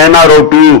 NRO-2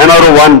NRO-1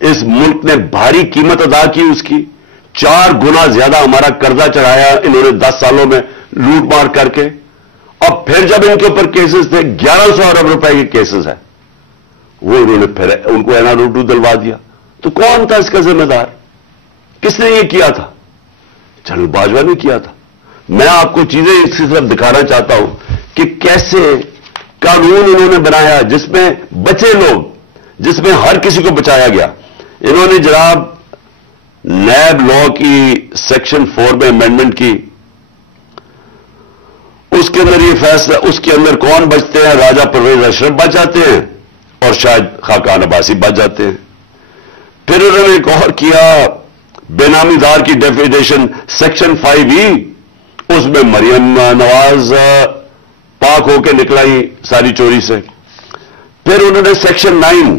اس ملک نے بھاری قیمت ادا کی اس کی. 4 گنا زیادہ ہمارا قرضہ چڑھایا انہوں نے 10 سالوں میں لوٹ مار کر کے. اب پھر جب ان کے اوپر کیسز تھے 1100 ارب روپے کے کیسز ہیں, وہ انہوں نے پھر ان کو NR2 دلوا دیا. تو کون تھا اس کا ذمہ دار؟ کس نے یہ کیا تھا؟ جنرل باجوہ نے کیا تھا. میں آپ کو چیزیں اس کی طرف دکھانا چاہتا ہوں کہ کیسے قانون انہوں نے بنایا جس میں بچے لوگ, جس میں ہر کسی کو بچایا گیا. انہوں نے جناب نیب لا کی سیکشن 4 میں امینڈمنٹ کی, اس کے اندر یہ فیصلہ, اس کے اندر کون بچتے ہیں؟ راجہ پرویز اشرف بچ جاتے ہیں اور شاید خاقان عباسی بچ جاتے ہیں. پھر انہوں نے ایک اور کیا, بے نامی دار کی ڈیفینیشن سیکشن 5E, اس میں مریم نواز پاک ہو کے نکلائی ساری چوری سے. پھر انہوں نے سیکشن 9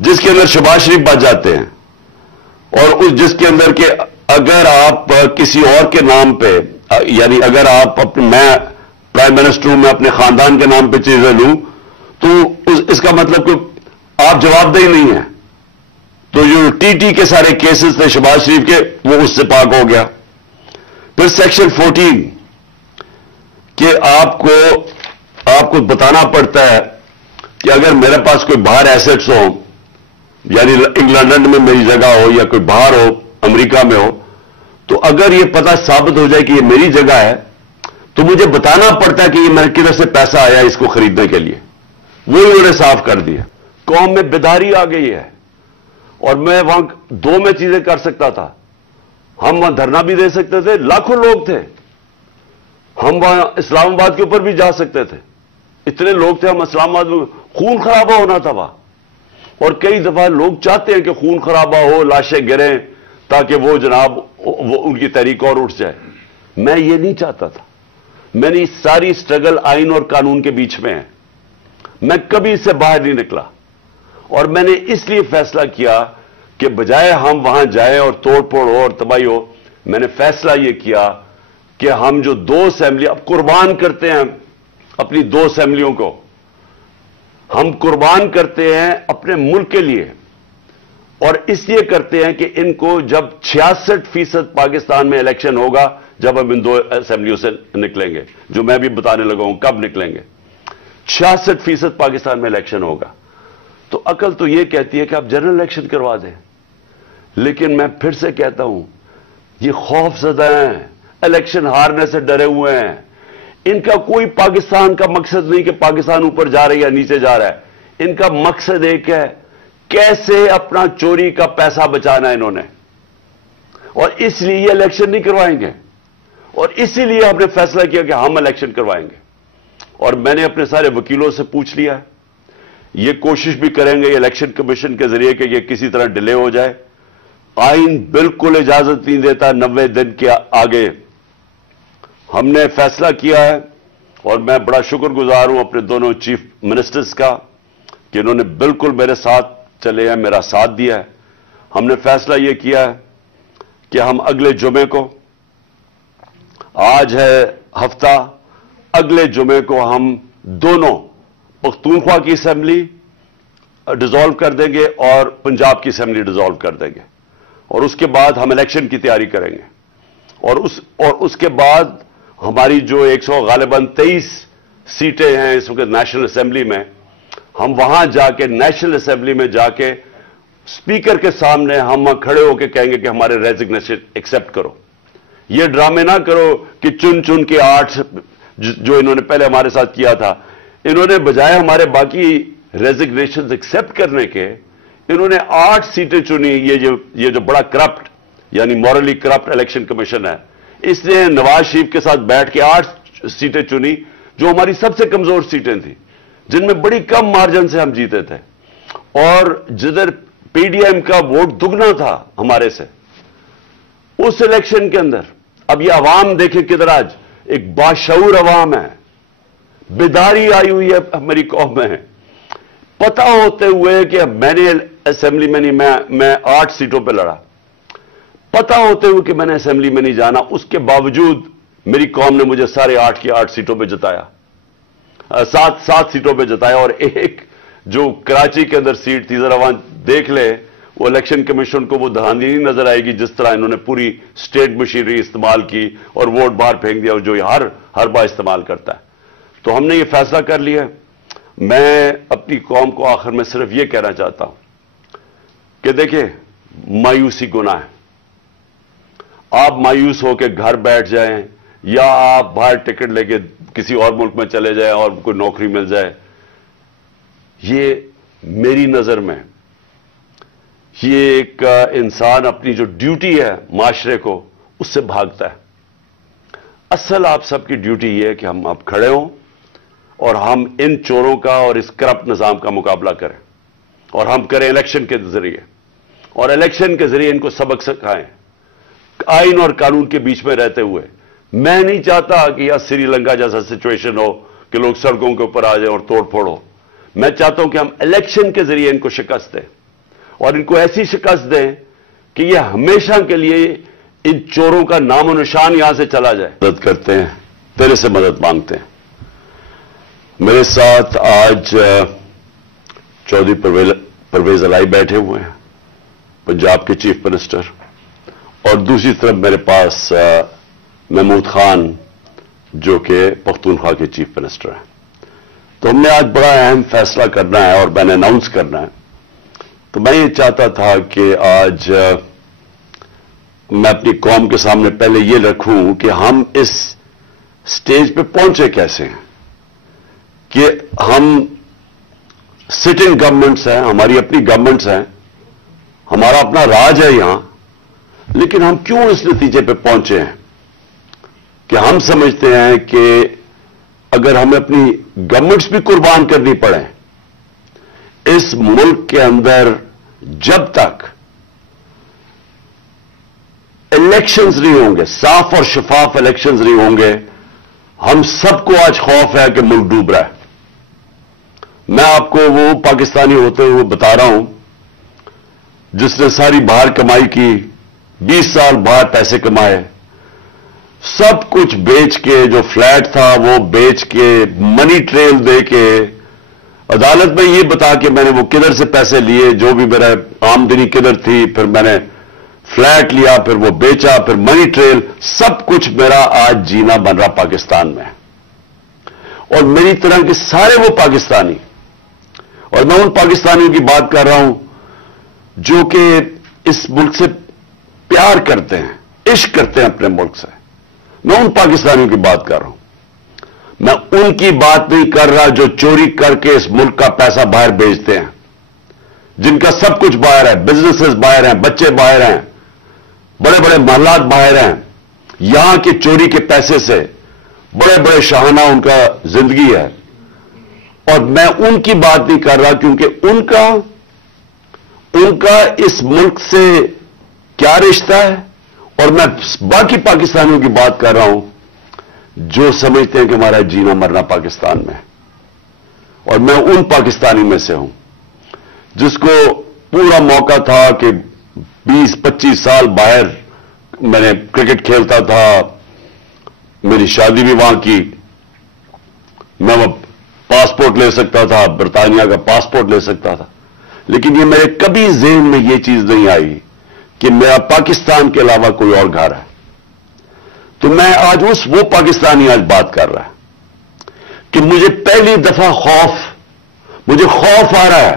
جس کے اندر شہباز شریف بچ جاتے ہیں, اور اس جس کے اندر کہ اگر آپ کسی اور کے نام پہ, یعنی اگر آپ میں پرائم منسٹر ہوں, میں اپنے خاندان کے نام پہ چیزیں لوں تو اس کا مطلب کہ آپ جواب دہی نہیں ہیں. تو جو TT کے سارے کیسز تھے شہباز شریف کے, وہ اس سے پاک ہو گیا. پھر سیکشن 14 کہ آپ کو بتانا پڑتا ہے کہ اگر میرے پاس کوئی باہر ایسٹس ہو, یعنی انگلینڈ میں میری جگہ ہو یا کوئی باہر ہو, امریکہ میں ہو, تو اگر یہ پتہ ثابت ہو جائے کہ یہ میری جگہ ہے تو مجھے بتانا پڑتا ہے کہ یہ میرے کدھر سے پیسہ آیا اس کو خریدنے کے لیے. وہ انہوں نے صاف کر دیا. قوم میں بیداری آ گئی ہے, اور میں وہاں 2 میں چیزیں کر سکتا تھا. ہم وہاں دھرنا بھی دے سکتے تھے, لاکھوں لوگ تھے. ہم وہاں اسلام آباد کے اوپر بھی جا سکتے تھے, اتنے لوگ تھے. ہم اسلام آباد میں خون خرابہ ہونا تھا وہاں, اور کئی دفعہ لوگ چاہتے ہیں کہ خون خرابہ ہو, لاشیں گریں, تاکہ وہ جناب ان کی تحریک اور اٹھ جائے. میں یہ نہیں چاہتا تھا. میں نے ساری سٹرگل آئین اور قانون کے بیچ میں ہے. میں کبھی اس سے باہر نہیں نکلا, اور میں نے اس لیے فیصلہ کیا کہ بجائے ہم وہاں جائیں اور توڑ پھوڑ ہو اور تباہی ہو, میں نے فیصلہ یہ کیا کہ ہم جو 2 اسمبلی اب قربان کرتے ہیں اپنی 2 اسمبلیوں کو, ہم قربان کرتے ہیں اپنے ملک کے لیے, اور اس لیے کرتے ہیں کہ ان کو جب 66% پاکستان میں الیکشن ہوگا, جب ہم ان 2 اسمبلیوں سے نکلیں گے, جو میں بھی بتانے لگا ہوں کب نکلیں گے, 66% پاکستان میں الیکشن ہوگا, تو عقل تو یہ کہتی ہے کہ آپ جنرل الیکشن کروا دیں. لیکن میں پھر سے کہتا ہوں, یہ خوف زدہ ہیں, الیکشن ہارنے سے ڈرے ہوئے ہیں. ان کا کوئی پاکستان کا مقصد نہیں کہ پاکستان اوپر جا رہا ہے یا نیچے جا رہا ہے. ان کا مقصد ایک ہے, کیسے اپنا چوری کا پیسہ بچانا ہے انہوں نے, اور اس لیے یہ الیکشن نہیں کروائیں گے. اور اسی لیے ہم نے فیصلہ کیا کہ ہم الیکشن کروائیں گے. اور میں نے اپنے سارے وکیلوں سے پوچھ لیا ہے, یہ کوشش بھی کریں گے الیکشن کمیشن کے ذریعے کہ یہ کسی طرح ڈیلے ہو جائے. آئین بالکل اجازت نہیں دیتا 90 دن کے آگے. ہم نے فیصلہ کیا ہے, اور میں بڑا شکر گزار ہوں اپنے دونوں چیف منسٹرز کا کہ انہوں نے بالکل میرے ساتھ چلے ہیں, میرا ساتھ دیا ہے. ہم نے فیصلہ یہ کیا ہے کہ ہم اگلے جمعے کو, آج ہے ہفتہ, اگلے جمعے کو ہم دونوں پختونخوا کی اسمبلی ڈیزالو کر دیں گے اور پنجاب کی اسمبلی ڈیزالو کر دیں گے, اور اس کے بعد ہم الیکشن کی تیاری کریں گے. اور اس کے بعد ہماری جو 100 غالباً 23 سیٹیں ہیں اس وقت نیشنل اسمبلی میں, ہم وہاں جا کے نیشنل اسمبلی میں جا کے اسپیکر کے سامنے ہم کھڑے ہو کے کہیں گے کہ ہمارے ریزگنیشن ایکسپٹ کرو. یہ ڈرامے نہ کرو کہ چن کے 8 جو انہوں نے پہلے ہمارے ساتھ کیا تھا, انہوں نے بجائے ہمارے باقی ریزگنیشن ایکسپٹ کرنے کے, انہوں نے 8 سیٹیں چنی. یہ جو بڑا کرپٹ یعنی مورلی کرپٹ الیکشن کمیشن ہے, اس نے نواز شریف کے ساتھ بیٹھ کے 8 سیٹیں چنی جو ہماری سب سے کمزور سیٹیں تھیں, جن میں بڑی کم مارجن سے ہم جیتے تھے, اور جدھر PDM کا ووٹ دگنا تھا ہمارے سے اس الیکشن کے اندر. اب یہ عوام دیکھیں کدھر, آج ایک باشعور عوام ہے, بیداری آئی ہوئی ہے ہماری قوم میں. پتہ ہوتے ہوئے کہ میں نے اسمبلی میں نہیں, میں 8 سیٹوں پہ لڑا, پتہ ہوتے ہوئے کہ میں نے اسمبلی میں نہیں جانا, اس کے باوجود میری قوم نے مجھے سارے 8 کی 8 سیٹوں پہ جتایا, 7 سیٹوں پہ جتایا. اور ایک جو کراچی کے اندر سیٹ تھی, ذرا وہاں دیکھ لے وہ الیکشن کمیشن کو وہ دھاندلی نہیں نظر آئے گی جس طرح انہوں نے پوری اسٹیٹ مشینری استعمال کی اور ووٹ باہر پھینک دیا، اور جو ہر بار استعمال کرتا ہے. تو ہم نے یہ فیصلہ کر لیا. میں اپنی قوم کو آخر میں صرف یہ کہنا چاہتا ہوں کہ دیکھیں، مایوسی گناہ ہے. آپ مایوس ہو کے گھر بیٹھ جائیں یا آپ باہر ٹکٹ لے کے کسی اور ملک میں چلے جائیں اور کوئی نوکری مل جائے، یہ میری نظر میں یہ ایک انسان اپنی جو ڈیوٹی ہے معاشرے کو اس سے بھاگتا ہے. اصل آپ سب کی ڈیوٹی یہ ہے کہ ہم اب کھڑے ہوں اور ہم ان چوروں کا اور اس کرپٹ نظام کا مقابلہ کریں، اور ہم کریں الیکشن کے ذریعے، اور الیکشن کے ذریعے ان کو سبق سکھائیں آئین اور قانون کے بیچ میں رہتے ہوئے. میں نہیں چاہتا کہ یہاں سری لنکا جیسا سچویشن ہو کہ لوگ سڑکوں کے اوپر آ جائیں اور توڑ پھوڑ ہو. میں چاہتا ہوں کہ ہم الیکشن کے ذریعے ان کو شکست دیں، اور ان کو ایسی شکست دیں کہ یہ ہمیشہ کے لیے ان چوروں کا نام و نشان یہاں سے چلا جائے. مدد کرتے ہیں، تیرے سے مدد مانگتے ہیں. میرے ساتھ آج چودھری پرویز الائی بیٹھے ہوئے ہیں، پنجاب کے چیف منسٹر، اور دوسری طرف میرے پاس محمود خان جو کہ پختونخوا کے چیف منسٹر ہیں. تو ہم نے آج بڑا اہم فیصلہ کرنا ہے اور میں نے اناؤنس کرنا ہے. تو میں یہ چاہتا تھا کہ آج میں اپنی قوم کے سامنے پہلے یہ رکھوں کہ ہم اس سٹیج پہ پہنچے کیسے ہیں، کہ ہم سٹنگ گورنمنٹس ہیں، ہماری اپنی گورنمنٹس ہیں، ہمارا اپنا راج ہے یہاں، لیکن ہم کیوں اس نتیجے پہ پہنچے ہیں کہ ہم سمجھتے ہیں کہ اگر ہمیں اپنی گورنمنٹس بھی قربان کرنی پڑے اس ملک کے اندر، جب تک الیکشنز نہیں ہوں گے، صاف اور شفاف الیکشنز نہیں ہوں گے، ہم سب کو آج خوف ہے کہ ملک ڈوب رہا ہے. میں آپ کو وہ پاکستانی ہوتے ہوئے بتا رہا ہوں جس نے ساری باہر کمائی کی، 20 سال باہر پیسے کمائے، سب کچھ بیچ کے، جو فلیٹ تھا وہ بیچ کے، منی ٹریل دے کے، عدالت میں یہ بتا کہ میں نے وہ کدھر سے پیسے لیے، جو بھی میرا آمدنی کدھر تھی، پھر میں نے فلیٹ لیا، پھر وہ بیچا، پھر منی ٹریل، سب کچھ میرا آج جینا بن رہا پاکستان میں. اور میری طرح کے سارے وہ پاکستانی، اور میں ان پاکستانیوں کی بات کر رہا ہوں جو کہ اس ملک سے پیار کرتے ہیں، عشق کرتے ہیں اپنے ملک سے، میں ان پاکستانیوں کی بات کر رہا ہوں. میں ان کی بات نہیں کر رہا جو چوری کر کے اس ملک کا پیسہ باہر بیچتے ہیں، جن کا سب کچھ باہر ہے، بزنسز باہر ہیں، بچے باہر ہیں، بڑے بڑے محلات باہر ہیں، یہاں کے چوری کے پیسے سے بڑے بڑے شاہانہ ان کا زندگی ہے. اور میں ان کی بات نہیں کر رہا کیونکہ ان کا اس ملک سے کیا رشتہ ہے، اور میں باقی پاکستانیوں کی بات کر رہا ہوں جو سمجھتے ہیں کہ ہمارا جینا مرنا پاکستان میں. اور میں ان پاکستانی میں سے ہوں جس کو پورا موقع تھا کہ 20-25 سال باہر میں نے کرکٹ کھیلتا تھا، میری شادی بھی وہاں کی، میں پاسپورٹ لے سکتا تھا، برطانیہ کا پاسپورٹ لے سکتا تھا، لیکن یہ میرے کبھی ذہن میں یہ چیز نہیں آئی کہ میرا پاکستان کے علاوہ کوئی اور گھر ہے. تو میں آج وہ پاکستانی آج بات کر رہا ہے کہ مجھے پہلی دفعہ مجھے خوف آ رہا ہے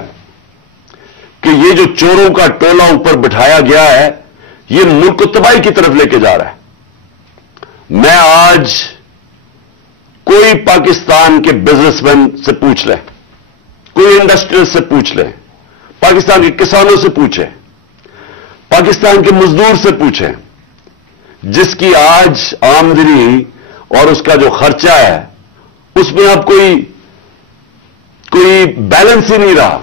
کہ یہ جو چوروں کا ٹولہ اوپر بٹھایا گیا ہے یہ ملک کو تباہی کی طرف لے کے جا رہا ہے. میں آج کوئی پاکستان کے بزنس مین سے پوچھ لے، کوئی انڈسٹریل سے پوچھ لے، پاکستان کے کسانوں سے پوچھے، پاکستان کے مزدور سے پوچھیں، جس کی آج آمدنی اور اس کا جو خرچہ ہے اس میں اب کوئی بیلنس ہی نہیں رہا.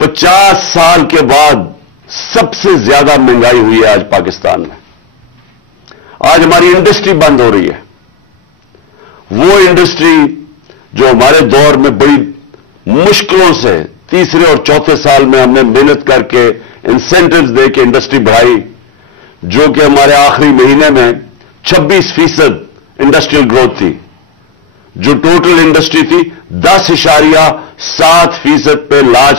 50 سال کے بعد سب سے زیادہ مہنگائی ہوئی ہے آج پاکستان میں. آج ہماری انڈسٹری بند ہو رہی ہے، وہ انڈسٹری جو ہمارے دور میں بڑی مشکلوں سے تیسرے اور چوتھے سال میں ہم نے محنت کر کے انسینٹیوز دے کے انڈسٹری بڑھائی، جو کہ ہمارے آخری مہینے میں 26% انڈسٹریل گروتھ تھی، جو ٹوٹل انڈسٹری تھی 10.7% پہ لارج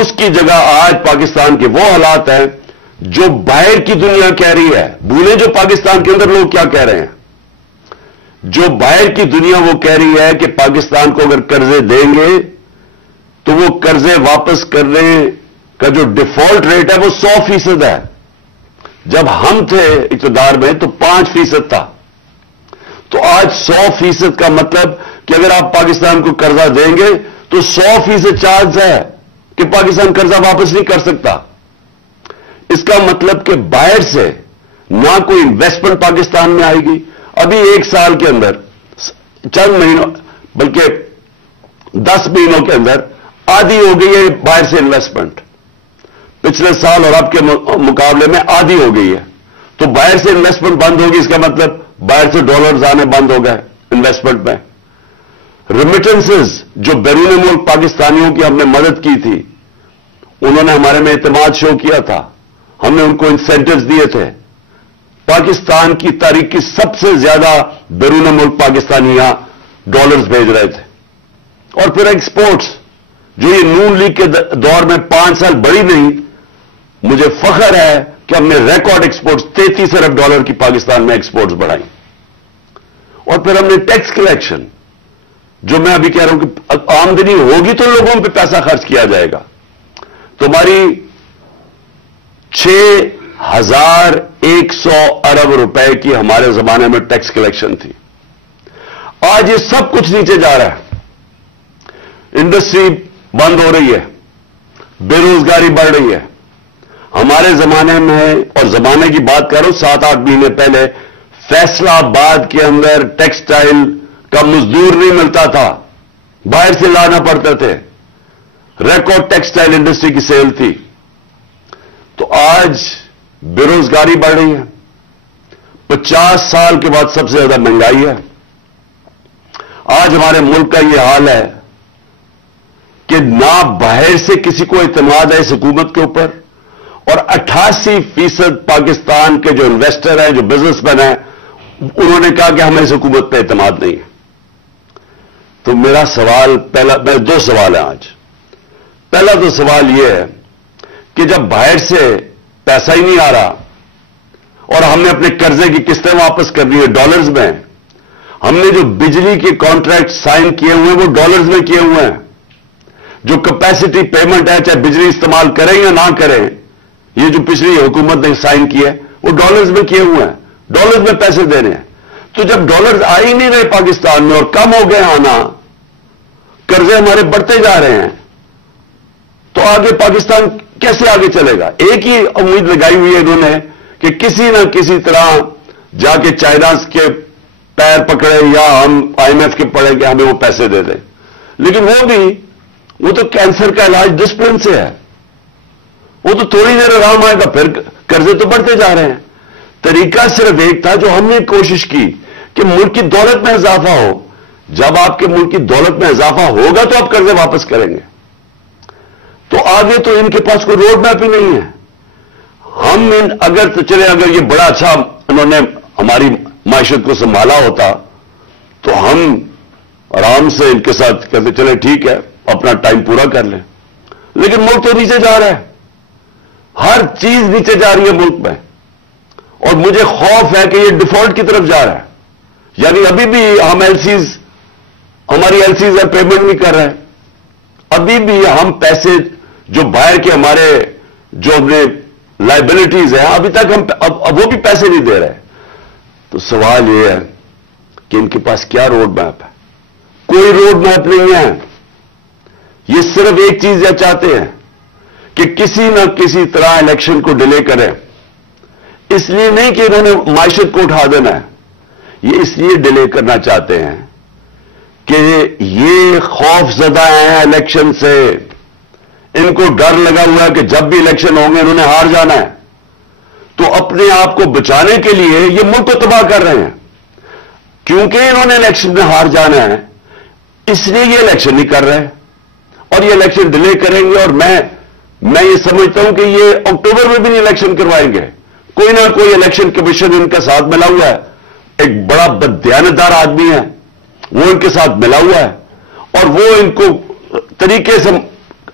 اس کی جگہ آج پاکستان کے وہ حالات ہیں جو باہر کی دنیا کہہ رہی ہے. بھولیں جو پاکستان کے اندر لوگ کیا کہہ رہے ہیں. جو باہر کی دنیا وہ کہہ رہی ہے کہ پاکستان کو اگر قرضے دیں گے تو وہ قرضے واپس کرنے کا جو ڈیفالٹ ریٹ ہے وہ 100% ہے. جب ہم تھے اقتدار میں تو 5% تھا. تو آج 100% کا مطلب کہ اگر آپ پاکستان کو قرضہ دیں گے تو 100% چانس ہے کہ پاکستان قرضہ واپس نہیں کر سکتا. اس کا مطلب کہ باہر سے نہ کوئی انویسٹمنٹ پاکستان میں آئے گی. ابھی 1 سال کے اندر چند مہینوں بلکہ 10 مہینوں کے اندر آدھی ہو گئی ہے باہر سے انویسٹمنٹ. پچھلے سال اور اب کے مقابلے میں آدھی ہو گئی ہے. تو باہر سے انویسٹمنٹ بند ہوگی, اس کا مطلب باہر سے ڈالرز آنے بند ہو گئے انویسٹمنٹ میں. ریمیٹنسز جو بیرون ملک پاکستانیوں کی ہم نے مدد کی تھی, انہوں نے ہمارے میں اعتماد شو کیا تھا, ہم نے ان کو انسینٹوز دیے تھے. پاکستان کی تاریخ کی سب سے زیادہ بیرون ملک پاکستانیاں ڈالرز بھیج رہے تھے. اور پھر ایکسپورٹس جو یہ نون لیگ کے دور میں 5 سال بڑھی نہیں, مجھے فخر ہے کہ ہم نے ریکارڈ ایکسپورٹس $33 ارب کی پاکستان میں ایکسپورٹس بڑھائی. اور پھر ہم نے ٹیکس کلیکشن, جو میں ابھی کہہ رہا ہوں کہ آمدنی ہوگی تو لوگوں پہ پیسہ خرچ کیا جائے گا. تو ہماری 6,100 ارب روپے کی ہمارے زمانے میں ٹیکس کلیکشن تھی. آج یہ سب کچھ نیچے جا رہا ہے. انڈسٹری بند ہو رہی ہے, بے روزگاری بڑھ رہی ہے. ہمارے زمانے میں, اور زمانے کی بات کر رہا ہوں 7-8 مہینے پہلے, فیصلہ آباد کے اندر ٹیکسٹائل کا مزدور نہیں ملتا تھا, باہر سے لانا پڑتے تھے. ریکارڈ ٹیکسٹائل انڈسٹری کی سیل تھی. تو آج بے روزگاری بڑھ رہی ہے. 50 سال کے بعد سب سے زیادہ مہنگائی ہے. آج ہمارے ملک کا یہ حال ہے کہ نہ باہر سے کسی کو اعتماد ہے اس حکومت کے اوپر, اور 88% پاکستان کے جو انویسٹر ہیں, جو بزنس مین ہیں, انہوں نے کہا کہ ہمیں اس حکومت پہ اعتماد نہیں ہے. تو میرا سوال میرے 2 سوال ہیں آج. پہلا تو سوال یہ ہے کہ جب باہر سے پیسہ ہی نہیں آ رہا اور ہم نے اپنے قرضے کی قسطیں واپس کرنی ہے ڈالرز میں, ہم نے جو بجلی کے کانٹریکٹ سائن کیے ہوئے ہیں وہ ڈالرز میں کیے ہوئے ہیں. جو کیپیسٹی پیمنٹ ہے, چاہے بجلی استعمال کریں یا نہ کریں, یہ جو پچھلی حکومت نے سائن کیا ہے وہ ڈالرز میں کیے ہوئے ہیں, ڈالرز میں پیسے دے رہے ہیں. تو جب ڈالرز آ ہی نہیں رہے پاکستان میں اور کم ہو گئے آنا, قرضے ہمارے بڑھتے جا رہے ہیں, تو آگے پاکستان کیسے آگے چلے گا؟ ایک ہی امید لگائی ہوئی ہے انہوں نے کہ کسی نہ کسی طرح جا کے چائنا کے پیر پکڑے یا ہم IMF کے پڑے کہ ہمیں وہ پیسے دے دیں. لیکن وہ تو کینسر کا علاج ڈسپلن سے ہے. وہ تو تھوڑی دیر آرام آئے گا, پھر قرضے تو بڑھتے جا رہے ہیں. طریقہ صرف ایک تھا جو ہم نے کوشش کی کہ ملک کی دولت میں اضافہ ہو. جب آپ کے ملک کی دولت میں اضافہ ہوگا تو آپ قرضے واپس کریں گے. تو آگے تو ان کے پاس کوئی روڈ میپ ہی نہیں ہے. ہم اگر یہ بڑا اچھا انہوں نے ہماری معیشت کو سنبھالا ہوتا تو ہم آرام سے ان کے ساتھ کہتے چلے ٹھیک ہے اپنا ٹائم پورا کر لیں. لیکن ملک تو نیچے جا رہا ہے, ہر چیز نیچے جا رہی ہے ملک میں, اور مجھے خوف ہے کہ یہ ڈیفالٹ کی طرف جا رہا ہے. یعنی ابھی بھی ہم ہماری ایلسیز پیمنٹ نہیں کر رہے ہیں. ابھی بھی ہم پیسے جو باہر کے ہمارے جو اپنے لائبلٹیز ہیں ابھی تک ہم اب وہ بھی پیسے نہیں دے رہے. تو سوال یہ ہے کہ ان کے پاس کیا روڈ میپ ہے؟ کوئی روڈ میپ نہیں ہے. یہ صرف ایک چیز یہ چاہتے ہیں کہ کسی نہ کسی طرح الیکشن کو ڈیلے کریں. اس لیے نہیں کہ انہوں نے معیشت کو اٹھا دینا ہے, یہ اس لیے ڈیلے کرنا چاہتے ہیں کہ یہ خوف زدہ ہیں الیکشن سے. ان کو ڈر لگا ہوا ہے کہ جب بھی الیکشن ہوں گے انہوں نے ہار جانا ہے. تو اپنے آپ کو بچانے کے لیے یہ ملک کو تباہ کر رہے ہیں. کیونکہ انہوں نے الیکشن میں ہار جانا ہے اس لیے یہ الیکشن نہیں کر رہے, اور یہ الیکشن ڈیلے کریں گے. اور میں یہ سمجھتا ہوں کہ یہ اکتوبر میں بھی نہیں الیکشن کروائیں گے. کوئی نہ کوئی الیکشن کمیشن ان کا ساتھ ملا ہوا ہے, ایک بڑا بددیانتدار آدمی ہے وہ ان کے ساتھ ملا ہوا ہے, اور وہ ان کو طریقے سے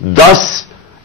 10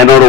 NRO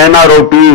NRO 2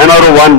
NRO 1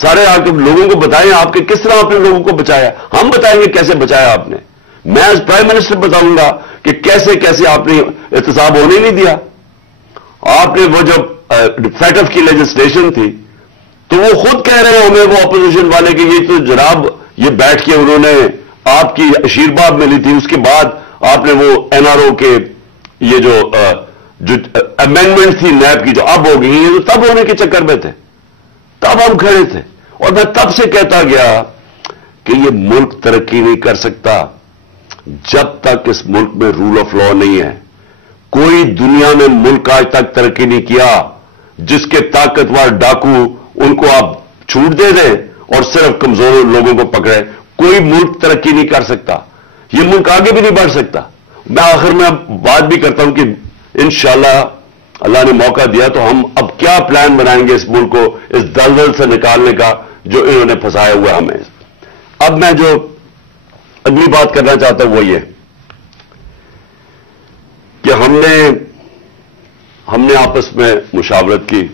سارے آ کے لوگوں کو بتائیں آپ کے کس طرح آپ نے لوگوں کو بچایا. ہم بتائیں گے کیسے بچایا آپ نے. میں ایز پرائم منسٹر بتاؤں گا کہ کیسے کیسے آپ نے احتساب ہونے نہیں دیا. آپ نے وہ جب فیٹف کی لیجسلیشن تھی تو وہ خود کہہ رہے ہیں ہمیں وہ اپوزیشن والے کہ یہ تو جناب یہ بیٹھ کے انہوں نے آپ کی آشیرواد ملی تھی, اس کے بعد آپ نے وہ این آر او کے یہ جو امینڈمنٹ تھی نیب کی جو اب ہو گئی, یہ تو تب ہونے کے چکر میں تھے, تب ہم کھڑے تھے. اور میں تب سے کہتا گیا کہ یہ ملک ترقی نہیں کر سکتا جب تک اس ملک میں رول آف لا نہیں ہے. کوئی دنیا میں ملک آج تک ترقی نہیں کیا جس کے طاقتور ڈاکو ان کو آپ چھوٹ دے دیں اور صرف کمزور لوگوں کو پکڑے. کوئی ملک ترقی نہیں کر سکتا, یہ ملک آگے بھی نہیں بڑھ سکتا. میں آخر میں بات بھی کرتا ہوں کہ انشاءاللہ اللہ نے موقع دیا تو ہم اب کیا پلان بنائیں گے اس ملک کو اس دلدل سے نکالنے کا جو انہوں نے پھنسایا ہوا ہمیں. اب میں جو اگلی بات کرنا چاہتا ہوں وہ یہ کہ ہم نے آپس میں مشاورت کی.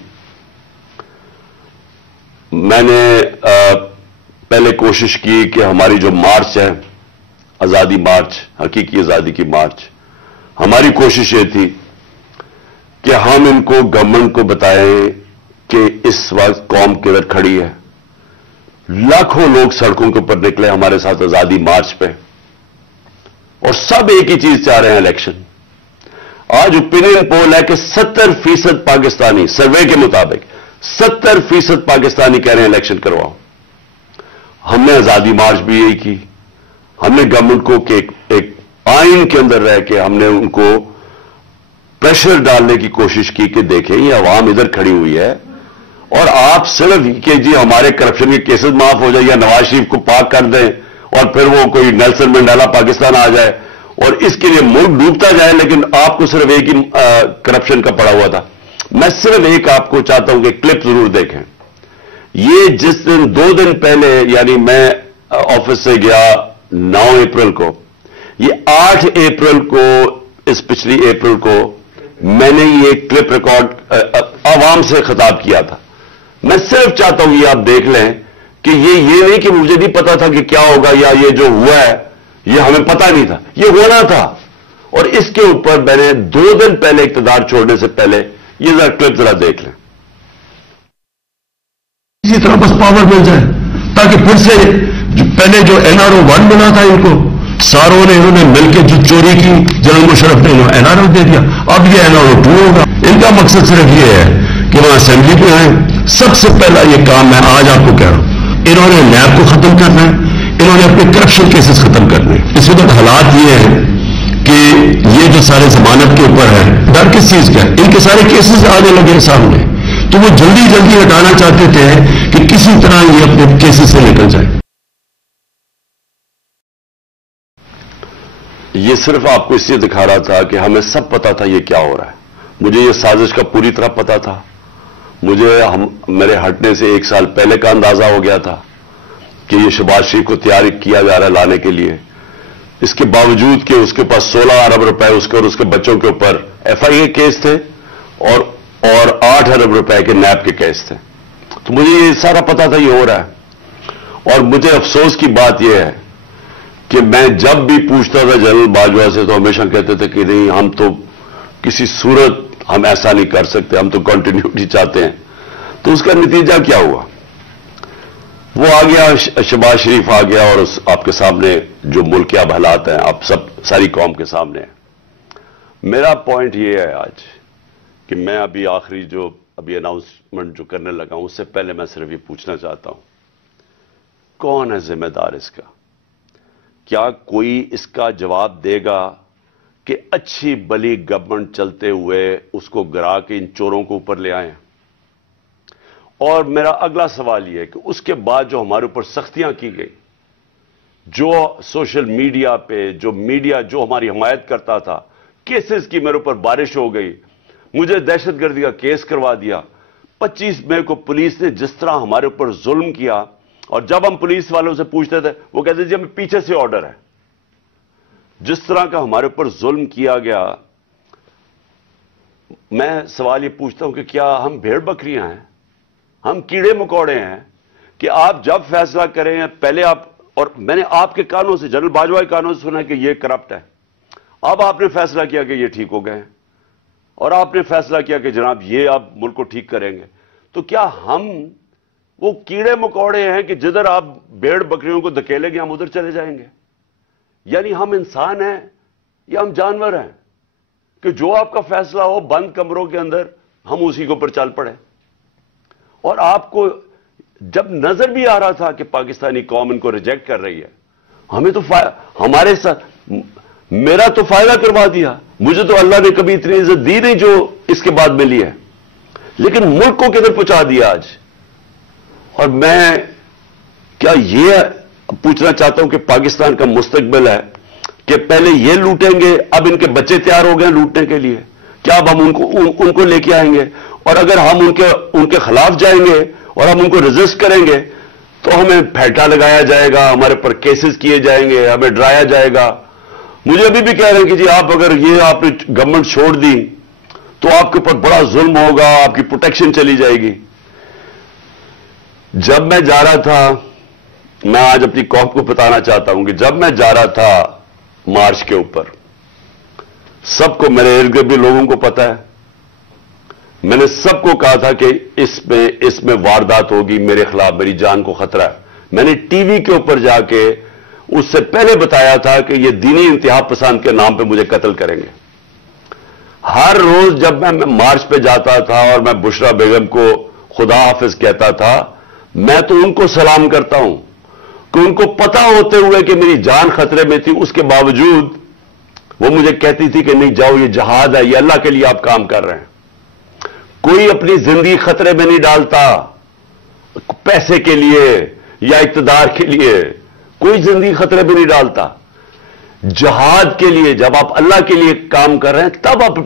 میں نے پہلے کوشش کی کہ ہماری جو مارچ ہے آزادی مارچ, حقیقی آزادی کی مارچ, ہماری کوشش یہ تھی کہ ہم ان کو گورنمنٹ کو بتائیں کہ اس وقت قوم کدھر کھڑی ہے. لاکھوں لوگ سڑکوں کے اوپر نکلے ہمارے ساتھ آزادی مارچ پہ اور سب ایک ہی چیز چاہ رہے ہیں, الیکشن. آج اوپینین پول ہے کہ 70% پاکستانی, سروے کے مطابق 70% پاکستانی کہہ رہے ہیں الیکشن کرواؤ. ہم نے آزادی مارچ بھی یہی کی. ہم نے گورنمنٹ کو کہ ایک آئین کے اندر رہ کے ہم نے ان کو پریشر ڈالنے کی کوشش کی کہ دیکھیں یہ عوام ادھر کھڑی ہوئی ہے اور آپ صرف کہ جی ہمارے کرپشن کے کیسز معاف ہو جائے یا نواز شریف کو پاک کر دیں اور پھر وہ کوئی نیلسن منڈیلا پاکستان آ جائے اور اس کے لیے ملک ڈوبتا جائے, لیکن آپ کو صرف ایک ہی کرپشن کا پڑا ہوا تھا. میں صرف ایک آپ کو چاہتا ہوں کہ کلپ ضرور دیکھیں. یہ جس دن 2 دن پہلے یعنی میں آفس سے گیا 9 اپریل کو, یہ 8 اپریل کو اس پچھلی اپریل کو میں نے یہ کلپ ریکارڈ عوام سے خطاب کیا تھا. میں صرف چاہتا ہوں یہ آپ دیکھ لیں کہ یہ نہیں کہ مجھے نہیں پتا تھا کہ کیا ہوگا یا یہ جو ہوا ہے یہ ہمیں پتا نہیں تھا, یہ ہونا تھا. اور اس کے اوپر میں نے 2 دن پہلے اقتدار چھوڑنے سے پہلے یہ ذرا کلپ ذرا دیکھ لیں. اسی طرح بس پاور مل جائے تاکہ پھر سے پہلے جو این آر او 1 بنا تھا ان کو ساروں نے انہوں نے مل کے جو چوری کی جنرل مشرف نے این آر او دے دیا. اب یہ این آر او 2 ہوگا. ان کا مقصد صرف یہ ہے کہ وہاں اسمبلی پہ آئیں. سب سے پہلا یہ کام میں آج آپ کو کہہ رہا ہوں, انہوں نے نیب کو ختم کرنا ہے, انہوں نے اپنے کرپشن کیسز ختم کرنے. اس وقت حالات یہ ہیں کہ یہ جو سارے ضمانت کے اوپر ہے ڈر کس چیز کا ہے, ان کے سارے کیسز آنے لگے سامنے تو وہ جلدی جلدی ہٹانا چاہتے تھے کہ کسی طرح یہ اپنے کیسز سے نکل جائے. یہ صرف آپ کو اس لیے دکھا رہا تھا کہ ہمیں سب پتا تھا یہ کیا ہو رہا ہے. مجھے یہ سازش کا پوری طرح پتا تھا. مجھے میرے ہٹنے سے 1 سال پہلے کا اندازہ ہو گیا تھا کہ یہ شہباز شریف کو تیار کیا جا رہا ہے لانے کے لیے. اس کے باوجود کہ اس کے پاس 16 ارب روپے اس کے اور اس کے بچوں کے اوپر ایف آئی اے کیس تھے اور 8 ارب روپے کے نیب کے کیس تھے. تو مجھے یہ سارا پتا تھا یہ ہو رہا ہے. اور مجھے افسوس کی بات یہ ہے کہ میں جب بھی پوچھتا تھا جنرل باجوہ سے تو ہمیشہ کہتے تھے کہ نہیں ہم تو کسی صورت ہم ایسا نہیں کر سکتے, ہم تو کنٹینیوٹی چاہتے ہیں. تو اس کا نتیجہ کیا ہوا؟ وہ آ گیا, شہباز شریف آ گیا اور آپ کے سامنے جو ملک کے اب حالات ہیں آپ سب ساری قوم کے سامنے ہیں. میرا پوائنٹ یہ ہے آج کہ میں آخری جو اناؤنسمنٹ جو کرنے لگا ہوں اس سے پہلے میں صرف یہ پوچھنا چاہتا ہوں کون ہے ذمہ دار اس کا؟ کیا کوئی اس کا جواب دے گا کہ اچھی بلی گورنمنٹ چلتے ہوئے اس کو گرا کے ان چوروں کو اوپر لے آئیں؟ اور میرا اگلا سوال یہ ہے کہ اس کے بعد جو ہمارے اوپر سختیاں کی گئی, جو سوشل میڈیا پہ جو میڈیا جو ہماری حمایت کرتا تھا, کیسز کی میرے اوپر بارش ہو گئی, مجھے دہشت گردی کا کیس کروا دیا. 25 مئی کو پولیس نے جس طرح ہمارے اوپر ظلم کیا, اور جب ہم پولیس والوں سے پوچھتے تھے وہ کہتے جی ہمیں پیچھے سے آرڈر ہے. جس طرح کا ہمارے اوپر ظلم کیا گیا, میں سوال یہ پوچھتا ہوں کہ کیا ہم بھیڑ بکریاں ہیں, ہم کیڑے مکوڑے ہیں کہ آپ جب فیصلہ کریں پہلے آپ، اور میں نے آپ کے کانوں سے، جنرل باجوہ کے کانوں سے سنا کہ یہ کرپٹ ہے، اب آپ نے فیصلہ کیا کہ یہ ٹھیک ہو گئے ہیں، اور آپ نے فیصلہ کیا کہ جناب یہ آپ ملک کو ٹھیک کریں گے، تو کیا ہم وہ کیڑے مکوڑے ہیں کہ جدھر آپ بھیڑ بکریوں کو دھکیلیں گے ہم ادھر چلے جائیں گے؟ یعنی ہم انسان ہیں یا ہم جانور ہیں کہ جو آپ کا فیصلہ ہو بند کمروں کے اندر ہم اسی کے اوپر چل پڑے؟ اور آپ کو جب نظر بھی آ رہا تھا کہ پاکستانی قوم ان کو ریجیکٹ کر رہی ہے، ہمیں تو ہمارے ساتھ میرا تو فائدہ کروا دیا، مجھے تو اللہ نے کبھی اتنی عزت دی نہیں جو اس کے بعد ملی ہے، لیکن ملک کو کدھر پہنچا دیا آج۔ اور میں کیا یہ پوچھنا چاہتا ہوں کہ پاکستان کا مستقبل ہے کہ پہلے یہ لوٹیں گے، اب ان کے بچے تیار ہو گئے لوٹنے کے لیے، کیا اب ہم ان کو لے کے آئیں گے؟ اور اگر ہم ان کے خلاف جائیں گے اور ہم ان کو ریزسٹ کریں گے تو ہمیں پھیٹا لگایا جائے گا، ہمارے پر کیسز کیے جائیں گے، ہمیں ڈرایا جائے گا۔ مجھے ابھی بھی کہہ رہے ہیں کہ جی آپ اگر یہ آپ نے گورنمنٹ چھوڑ دی تو آپ کے اوپر بڑا ظلم ہوگا، آپ کی پروٹیکشن چلی جائے گی۔ جب میں جا رہا تھا، میں آج اپنی قوم کو بتانا چاہتا ہوں کہ جب میں جا رہا تھا مارچ کے اوپر، سب کو، میرے ارد گرد بھی لوگوں کو پتا ہے، میں نے سب کو کہا تھا کہ اس میں واردات ہوگی، میرے خلاف میری جان کو خطرہ ہے۔ میں نے ٹی وی کے اوپر جا کے اس سے پہلے بتایا تھا کہ یہ دینی انتہا پسند کے نام پہ مجھے قتل کریں گے۔ ہر روز جب میں مارچ پہ جاتا تھا اور میں بشرا بیگم کو خدا حافظ کہتا تھا، میں تو ان کو سلام کرتا ہوں کہ ان کو پتا ہوتے ہوئے کہ میری جان خطرے میں تھی، اس کے باوجود وہ مجھے کہتی تھی کہ نہیں جاؤ، یہ جہاد ہے، یہ اللہ کے لیے آپ کام کر رہے ہیں۔ کوئی اپنی زندگی خطرے میں نہیں ڈالتا پیسے کے لیے یا اقتدار کے لیے، کوئی زندگی خطرے میں نہیں ڈالتا۔ جہاد کے لیے جب آپ اللہ کے لیے کام کر رہے ہیں تب آپ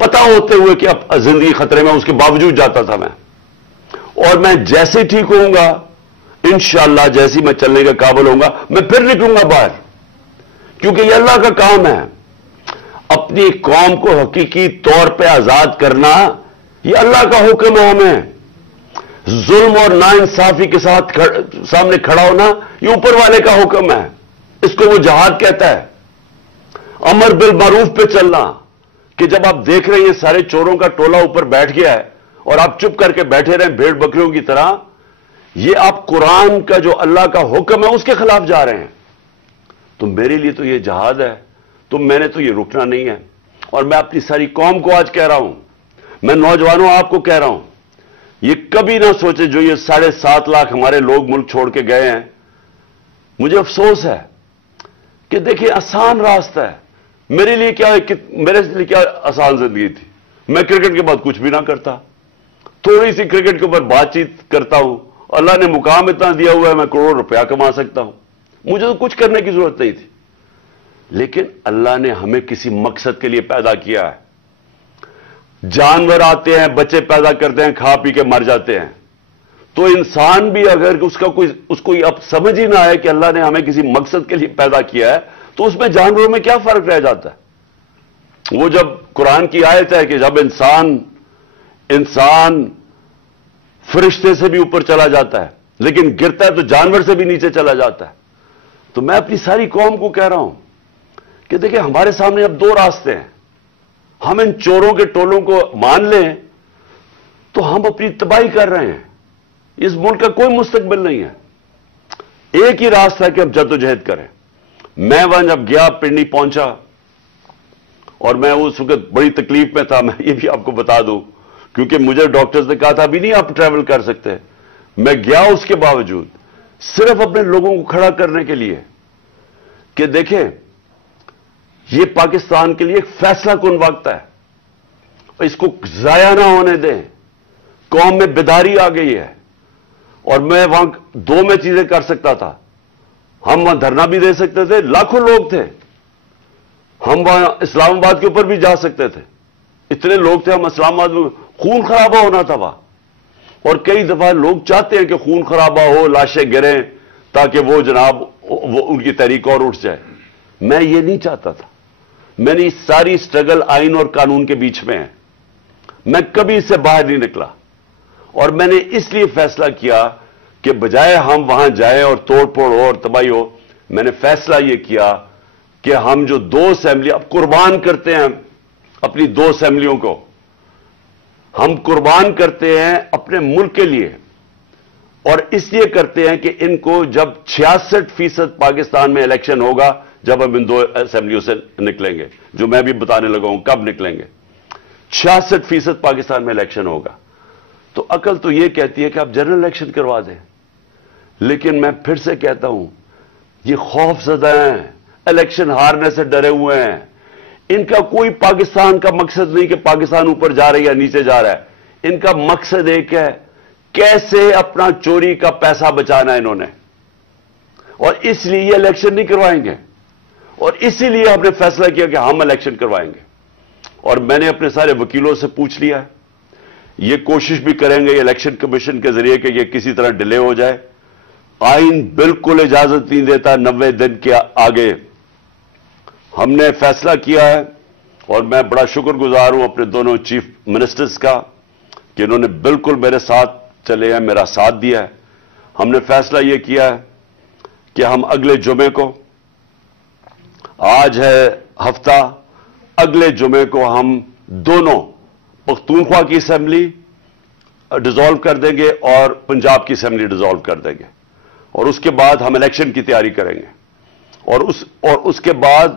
پتا ہوتے ہوئے کہ اب زندگی خطرے میں، اس کے باوجود جاتا تھا میں۔ اور میں جیسے ٹھیک ہوں گا انشاءاللہ، جیسے میں چلنے کے قابل ہوں گا میں پھر نکلوں گا باہر، کیونکہ یہ اللہ کا کام ہے۔ اپنی قوم کو حقیقی طور پہ آزاد کرنا یہ اللہ کا حکم ہے ہمیں۔ ظلم اور ناانصافی کے ساتھ سامنے کھڑا ہونا یہ اوپر والے کا حکم ہے، اس کو وہ جہاد کہتا ہے۔ امر بالمعروف پہ چلنا، کہ جب آپ دیکھ رہے ہیں یہ سارے چوروں کا ٹولہ اوپر بیٹھ گیا ہے اور آپ چپ کر کے بیٹھے رہیں بھیڑ بکریوں کی طرح، یہ آپ قرآن کا جو اللہ کا حکم ہے اس کے خلاف جا رہے ہیں۔ تو میرے لیے تو یہ جہاد ہے، تو میں نے تو یہ رکنا نہیں ہے۔ اور میں اپنی ساری قوم کو آج کہہ رہا ہوں، میں نوجوانوں آپ کو کہہ رہا ہوں، یہ کبھی نہ سوچے جو یہ 7.5 لاکھ ہمارے لوگ ملک چھوڑ کے گئے ہیں۔ مجھے افسوس ہے کہ دیکھیں آسان راستہ ہے، میرے لیے کیا آسان زندگی تھی، میں کرکٹ کے بعد کچھ بھی نہ کرتا، تھوڑی سی کرکٹ کے اوپر بات چیت کرتا ہوں، اللہ نے مقام اتنا دیا ہوا ہے میں کروڑ روپیہ کما سکتا ہوں، مجھے تو کچھ کرنے کی ضرورت نہیں تھی۔ لیکن اللہ نے ہمیں کسی مقصد کے لیے پیدا کیا ہے۔ جانور آتے ہیں، بچے پیدا کرتے ہیں، کھا پی کے مر جاتے ہیں، تو انسان بھی اگر اس کو اب سمجھ ہی نہ آئے کہ اللہ نے ہمیں کسی مقصد کے لیے پیدا کیا ہے تو اس میں جانوروں میں کیا فرق رہ جاتا ہے؟ وہ جب قرآن کی آیت ہے کہ جب انسان فرشتے سے بھی اوپر چلا جاتا ہے لیکن گرتا ہے تو جانور سے بھی نیچے چلا جاتا ہے۔ تو میں اپنی ساری قوم کو کہہ رہا ہوں کہ دیکھیں ہمارے سامنے اب 2 راستے ہیں، ہم ان چوروں کے ٹولوں کو مان لیں تو ہم اپنی تباہی کر رہے ہیں، اس ملک کا کوئی مستقبل نہیں ہے۔ ایک ہی راستہ ہے کہ ہم جدوجہد کریں۔ میں وہاں جب گیا پنڈی پہنچا اور میں اس وقت بڑی تکلیف میں تھا، میں یہ بھی آپ کو بتا دوں کیونکہ مجھے ڈاکٹرز نے کہا تھا ابھی نہیں آپ ٹریول کر سکتے، میں گیا اس کے باوجود صرف اپنے لوگوں کو کھڑا کرنے کے لیے کہ دیکھیں یہ پاکستان کے لیے ایک فیصلہ کن وقت ہے، اس کو ضائع نہ ہونے دیں۔ قوم میں بیداری آ گئی ہے اور میں وہاں 2 میں چیزیں کر سکتا تھا، ہم وہاں دھرنا بھی دے سکتے تھے، لاکھوں لوگ تھے، ہم وہاں اسلام آباد کے اوپر بھی جا سکتے تھے، اتنے لوگ تھے، ہم اسلام آباد میں خون خرابہ ہونا تھا وہاں، اور کئی دفعہ لوگ چاہتے ہیں کہ خون خرابہ ہو، لاشیں گریں تاکہ وہ جناب ان کی تحریک اور اٹھ جائے۔ میں یہ نہیں چاہتا تھا، میں نے ساری سٹرگل آئین اور قانون کے بیچ میں ہے، میں کبھی اس سے باہر نہیں نکلا، اور میں نے اس لیے فیصلہ کیا کہ بجائے ہم وہاں جائیں اور توڑ پھوڑ ہو اور تباہی ہو، میں نے فیصلہ یہ کیا کہ ہم جو 2 اسمبلی اب قربان کرتے ہیں اپنی 2 اسمبلیوں کو، ہم قربان کرتے ہیں اپنے ملک کے لیے، اور اس لیے کرتے ہیں کہ ان کو جب 66% پاکستان میں الیکشن ہوگا، جب ہم ان 2 اسمبلیوں سے نکلیں گے، جو میں بھی بتانے لگا ہوں کب نکلیں گے، 66% پاکستان میں الیکشن ہوگا، تو عقل تو یہ کہتی ہے کہ آپ جنرل الیکشن کروا دیں، لیکن میں پھر سے کہتا ہوں یہ خوف زدہ ہیں، الیکشن ہارنے سے ڈرے ہوئے ہیں، ان کا کوئی پاکستان کا مقصد نہیں کہ پاکستان اوپر جا رہا ہے یا نیچے جا رہا ہے، ان کا مقصد ایک ہے، کیسے اپنا چوری کا پیسہ بچانا ہے انہوں نے، اور اس لیے یہ الیکشن نہیں کروائیں گے، اور اسی لیے ہم نے فیصلہ کیا کہ ہم الیکشن کروائیں گے، اور میں نے اپنے سارے وکیلوں سے پوچھ لیا ہے، یہ کوشش بھی کریں گے الیکشن کمیشن کے ذریعے کہ یہ کسی طرح ڈیلے ہو جائے، آئین بالکل اجازت نہیں دیتا 90 دن کے آگے، ہم نے فیصلہ کیا ہے، اور میں بڑا شکر گزار ہوں اپنے دونوں چیف منسٹرز کا کہ انہوں نے بالکل میرے ساتھ چلے ہیں، میرا ساتھ دیا ہے، ہم نے فیصلہ یہ کیا ہے کہ ہم اگلے جمعے کو، آج ہے ہفتہ، اگلے جمعے کو ہم دونوں پختونخوا کی اسمبلی ڈیزالو کر دیں گے اور پنجاب کی اسمبلی ڈیزالو کر دیں گے، اور اس کے بعد ہم الیکشن کی تیاری کریں گے، اور اس کے بعد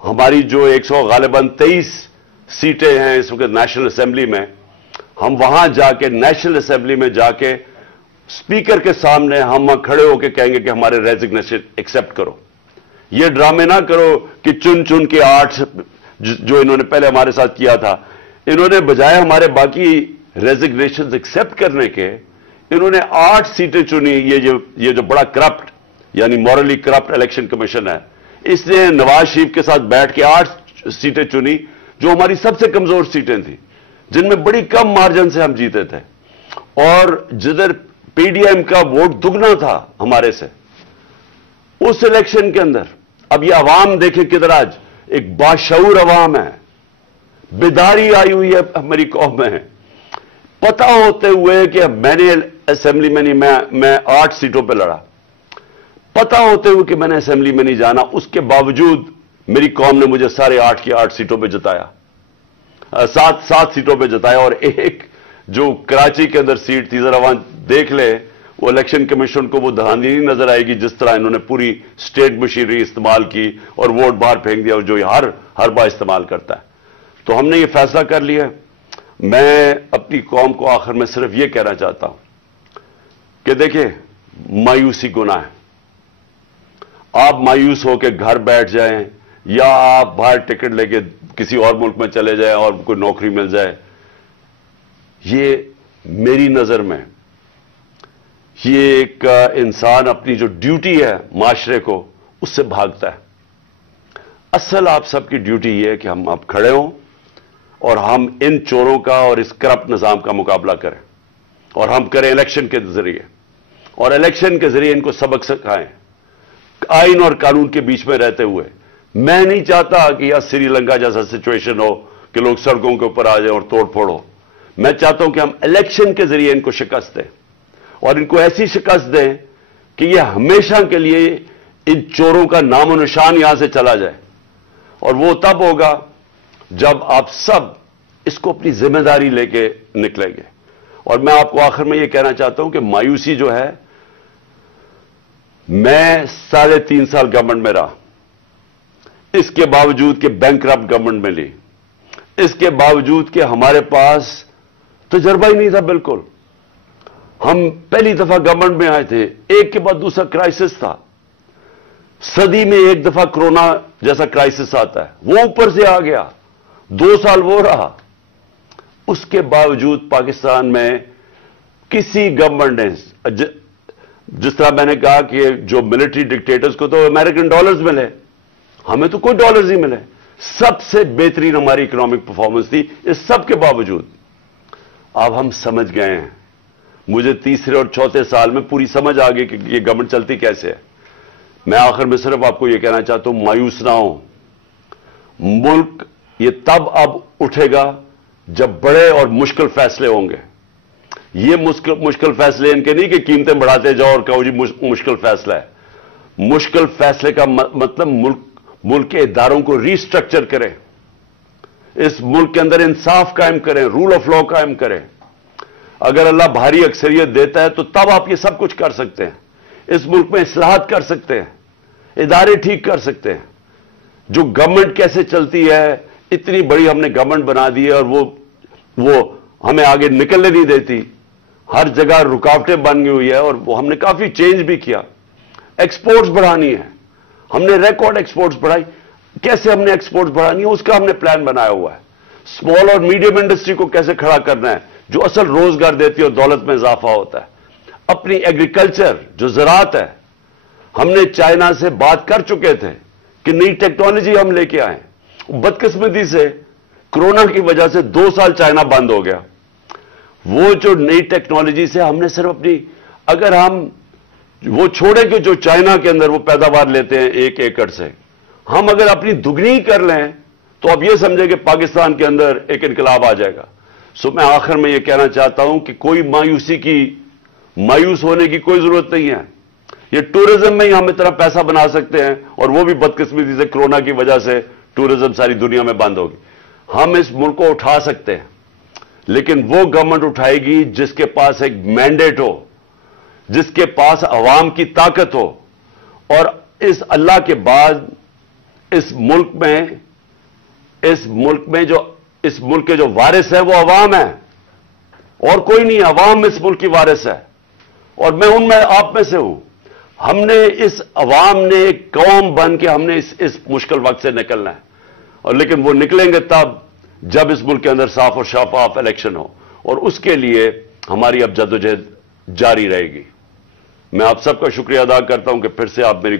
ہماری جو 100 غالباً 23 سیٹیں ہیں اس وقت نیشنل اسمبلی میں، ہم وہاں جا کے نیشنل اسمبلی میں جا کے اسپیکر کے سامنے ہم کھڑے ہو کے کہیں گے کہ ہمارے ریزگنیشن ایکسپٹ کرو، یہ ڈرامے نہ کرو کہ چن چن کے 8 جو انہوں نے پہلے ہمارے ساتھ کیا تھا، انہوں نے بجائے ہمارے باقی ریزگنیشنز ایکسپٹ کرنے کے، انہوں نے 8 سیٹیں چنی، یہ جو بڑا کرپٹ یعنی مورلی کرپٹ الیکشن کمیشن ہے، اس نے نواز شریف کے ساتھ بیٹھ کے 8 سیٹیں چنی جو ہماری سب سے کمزور سیٹیں تھیں، جن میں بڑی کم مارجن سے ہم جیتے تھے، اور جدھر پی ڈی ایم کا ووٹ دگنا تھا ہمارے سے اس الیکشن کے اندر۔ اب یہ عوام دیکھیں کدھر آج ایک باشعور عوام ہے، بیداری آئی ہوئی ہے ہماری قوم میں، پتہ ہوتے ہوئے کہ میں نے اسمبلی میں نہیں، میں 8 سیٹوں پہ لڑا، پتہ ہوتے ہوئے کہ میں نے اسمبلی میں نہیں جانا، اس کے باوجود میری قوم نے مجھے سارے 8 کی 8 سیٹوں پہ جتایا، 7 سیٹوں پہ جتایا، اور ایک جو کراچی کے اندر سیٹ تھی، ذرا وہاں دیکھ لے، وہ الیکشن کمیشن کو وہ دھاندلی نہیں نظر آئے گی جس طرح انہوں نے پوری اسٹیٹ مشینری استعمال کی اور ووٹ باہر پھینک دیا، اور جو ہر بار استعمال کرتا ہے۔ تو ہم نے یہ فیصلہ کر لیا ہے۔ میں اپنی قوم کو آخر میں صرف یہ کہنا چاہتا ہوں کہ دیکھیں، مایوسی گناہ ہے، آپ مایوس ہو کے گھر بیٹھ جائیں یا آپ باہر ٹکٹ لے کے کسی اور ملک میں چلے جائیں اور کوئی نوکری مل جائے، یہ میری نظر میں یہ ایک انسان اپنی جو ڈیوٹی ہے معاشرے کو اس سے بھاگتا ہے۔ اصل آپ سب کی ڈیوٹی یہ ہے کہ ہم اب کھڑے ہوں اور ہم ان چوروں کا اور اس کرپٹ نظام کا مقابلہ کریں، اور ہم کریں الیکشن کے ذریعے، اور الیکشن کے ذریعے ان کو سبق سکھائیں آئین اور قانون کے بیچ میں رہتے ہوئے۔ میں نہیں چاہتا کہ یہ سری لنکا جیسا سچویشن ہو کہ لوگ سڑکوں کے اوپر آ جائیں اور توڑ پھوڑ ہو۔ میں چاہتا ہوں کہ ہم الیکشن کے ذریعے ان کو شکست دیں، اور ان کو ایسی شکست دیں کہ یہ ہمیشہ کے لیے ان چوروں کا نام و نشان یہاں سے چلا جائے، اور وہ تب ہوگا جب آپ سب اس کو اپنی ذمہ داری لے کے نکلیں گے۔ اور میں آپ کو آخر میں یہ کہنا چاہتا ہوں کہ مایوسی جو ہے، میں 3.5 سال گورنمنٹ میں رہا، اس کے باوجود کہ بینکرپٹ گورنمنٹ میں لی، اس کے باوجود کہ ہمارے پاس تجربہ ہی نہیں تھا بالکل، ہم پہلی دفعہ گورنمنٹ میں آئے تھے، ایک کے بعد دوسرا کرائسس تھا، صدی میں ایک دفعہ کرونا جیسا کرائسس آتا ہے، وہ اوپر سے آ گیا، 2 سال وہ رہا، اس کے باوجود پاکستان میں کسی گورنمنٹ نے، جس طرح میں نے کہا کہ جو ملٹری ڈکٹیٹرز کو تو امریکن ڈالرز ملے، ہمیں تو کوئی ڈالرز ہی ملے، سب سے بہترین ہماری اکنامک پرفارمنس تھی، اس سب کے باوجود اب ہم سمجھ گئے ہیں، مجھے تیسرے اور چوتھے سال میں پوری سمجھ آ گئی کہ یہ گورنمنٹ چلتی کیسے ہے۔ میں آخر میں صرف آپ کو یہ کہنا چاہتا ہوں، مایوس نہ ہوں، ملک یہ تب اب اٹھے گا جب بڑے اور مشکل فیصلے ہوں گے، یہ مشکل فیصلے ان کے نہیں کہ قیمتیں بڑھاتے جاؤ اور کہو جی مشکل فیصلہ ہے. مشکل فیصلے کا مطلب ملک کے اداروں کو ری سٹرکچر کریں, اس ملک کے اندر انصاف قائم کریں, رول آف لا قائم کریں. اگر اللہ بھاری اکثریت دیتا ہے تو تب آپ یہ سب کچھ کر سکتے ہیں. اس ملک میں اصلاحات کر سکتے ہیں, ادارے ٹھیک کر سکتے ہیں. جو گورنمنٹ کیسے چلتی ہے, اتنی بڑی ہم نے گورنمنٹ بنا دی ہے اور وہ ہمیں آگے نکلنے نہیں دیتی, ہر جگہ رکاوٹیں بن گئی ہوئی ہے. اور وہ ہم نے کافی چینج بھی کیا. ایکسپورٹس بڑھانی ہے, ہم نے ریکارڈ ایکسپورٹس بڑھائی. کیسے ہم نے ایکسپورٹس بڑھانی ہے اس کا ہم نے پلان بنایا ہوا ہے. اسمال اور میڈیم انڈسٹری کو کیسے کھڑا کرنا ہے جو اصل روزگار دیتی ہے اور دولت میں اضافہ ہوتا ہے. اپنی ایگریکلچر جو زراعت ہے, ہم نے چائنا سے بات کر چکے تھے کہ نئی ٹیکنالوجی ہم لے کے آئیں. بدقسمتی سے کرونا کی وجہ سے 2 سال چائنا بند ہو گیا. وہ جو نئی ٹیکنالوجی سے ہم نے صرف اپنی, اگر ہم وہ چھوڑیں کہ جو چائنا کے اندر وہ پیداوار لیتے ہیں 1 ایکڑ سے, ہم اگر اپنی دگنی کر لیں تو اب یہ سمجھیں کہ پاکستان کے اندر ایک انقلاب آ جائے گا. سو میں آخر میں یہ کہنا چاہتا ہوں کہ کوئی مایوس ہونے کی کوئی ضرورت نہیں ہے. یہ ٹورزم میں ہی ہم اتنا پیسہ بنا سکتے ہیں, اور وہ بھی بدقسمتی سے کرونا کی وجہ سے ٹورزم ساری دنیا میں بند ہوگی. ہم اس ملک کو اٹھا سکتے ہیں, لیکن وہ گورنمنٹ اٹھائے گی جس کے پاس ایک مینڈیٹ ہو, جس کے پاس عوام کی طاقت ہو. اور اس اللہ کے بعد اس ملک کے جو وارث ہے وہ عوام ہے اور کوئی نہیں. عوام اس ملک کی وارث ہے اور میں آپ میں سے ہوں. ہم نے اس عوام نے ایک قوم بن کے ہم نے اس مشکل وقت سے نکلنا ہے. اور لیکن وہ نکلیں گے تب جب اس ملک کے اندر صاف اور شفاف الیکشن ہو, اور اس کے لیے ہماری اب جدوجہد جاری رہے گی. میں آپ سب کا شکریہ ادا کرتا ہوں کہ پھر سے آپ میری